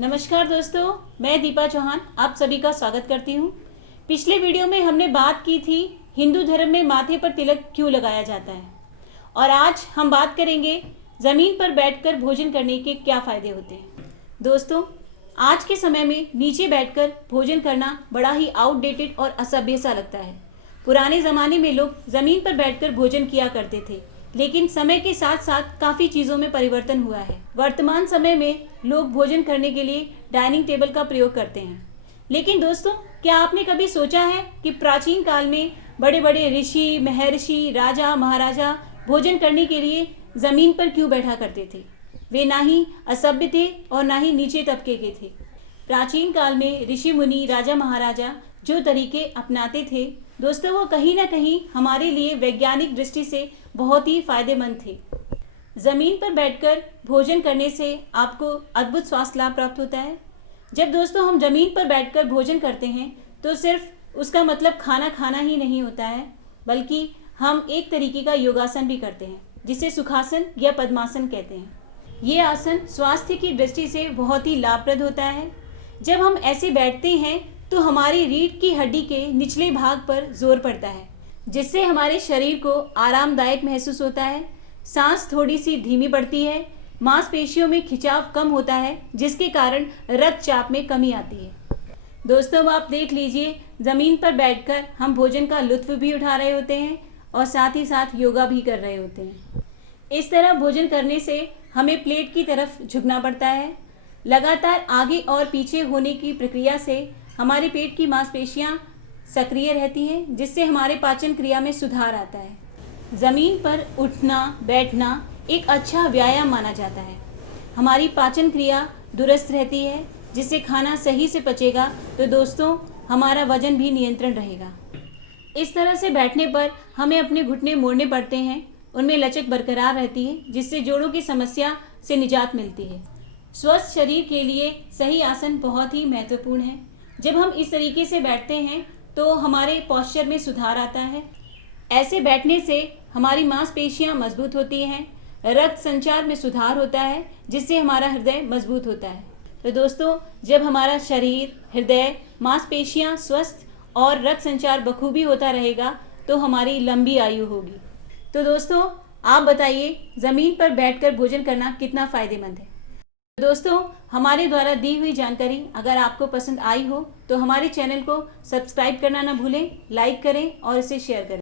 नमस्कार दोस्तों, मैं दीपा चौहान आप सभी का स्वागत करती हूँ। पिछले वीडियो में हमने बात की थी हिंदू धर्म में माथे पर तिलक क्यों लगाया जाता है, और आज हम बात करेंगे ज़मीन पर बैठकर भोजन करने के क्या फ़ायदे होते हैं। दोस्तों, आज के समय में नीचे बैठकर भोजन करना बड़ा ही आउटडेटेड और असभ्य सा लगता है। पुराने ज़माने में लोग ज़मीन पर बैठकर भोजन किया करते थे, लेकिन समय के साथ साथ काफ़ी चीज़ों में परिवर्तन हुआ है। वर्तमान समय में लोग भोजन करने के लिए डाइनिंग टेबल का प्रयोग करते हैं। लेकिन दोस्तों, क्या आपने कभी सोचा है कि प्राचीन काल में बड़े बड़े ऋषि, महर्षि, राजा, महाराजा भोजन करने के लिए ज़मीन पर क्यों बैठा करते थे? वे ना ही असभ्य थे और ना ही नीचे तबके के थे। प्राचीन काल में ऋषि मुनि, राजा महाराजा जो तरीके अपनाते थे दोस्तों, वो कहीं ना कहीं हमारे लिए वैज्ञानिक दृष्टि से बहुत ही फायदेमंद थे। ज़मीन पर बैठकर भोजन करने से आपको अद्भुत स्वास्थ्य लाभ प्राप्त होता है। जब दोस्तों हम ज़मीन पर बैठकर भोजन करते हैं तो सिर्फ उसका मतलब खाना खाना ही नहीं होता है, बल्कि हम एक तरीके का योगासन भी करते हैं जिसे सुखासन या पद्मासन कहते हैं। ये आसन स्वास्थ्य की दृष्टि से बहुत ही लाभप्रद होता है। जब हम ऐसे बैठते हैं तो हमारी रीढ़ की हड्डी के निचले भाग पर जोर पड़ता है, जिससे हमारे शरीर को आरामदायक महसूस होता है। सांस थोड़ी सी धीमी पड़ती है, मांसपेशियों में खिंचाव कम होता है, जिसके कारण रक्तचाप में कमी आती है। दोस्तों, आप देख लीजिए, ज़मीन पर बैठकर हम भोजन का लुत्फ भी उठा रहे होते हैं और साथ ही साथ योगा भी कर रहे होते हैं। इस तरह भोजन करने से हमें प्लेट की तरफ झुकना पड़ता है। लगातार आगे और पीछे होने की प्रक्रिया से हमारे पेट की मांसपेशियां सक्रिय रहती हैं, जिससे हमारे पाचन क्रिया में सुधार आता है। ज़मीन पर उठना बैठना एक अच्छा व्यायाम माना जाता है। हमारी पाचन क्रिया दुरुस्त रहती है, जिससे खाना सही से पचेगा तो दोस्तों हमारा वजन भी नियंत्रण रहेगा। इस तरह से बैठने पर हमें अपने घुटने मोड़ने पड़ते हैं, उनमें लचक बरकरार रहती है, जिससे जोड़ों की समस्या से निजात मिलती है। स्वस्थ शरीर के लिए सही आसन बहुत ही महत्वपूर्ण है। जब हम इस तरीके से बैठते हैं तो हमारे पोस्चर में सुधार आता है। ऐसे बैठने से हमारी मांसपेशियां मजबूत होती हैं, रक्त संचार में सुधार होता है, जिससे हमारा हृदय मजबूत होता है। तो दोस्तों, जब हमारा शरीर, हृदय, मांसपेशियां स्वस्थ और रक्त संचार बखूबी होता रहेगा तो हमारी लंबी आयु होगी। तो दोस्तों, आप बताइए, ज़मीन पर बैठकर भोजन करना कितना फ़ायदेमंद है? दोस्तों, हमारे द्वारा दी हुई जानकारी अगर आपको पसंद आई हो तो हमारे चैनल को सब्सक्राइब करना ना भूलें, लाइक करें और इसे शेयर करें।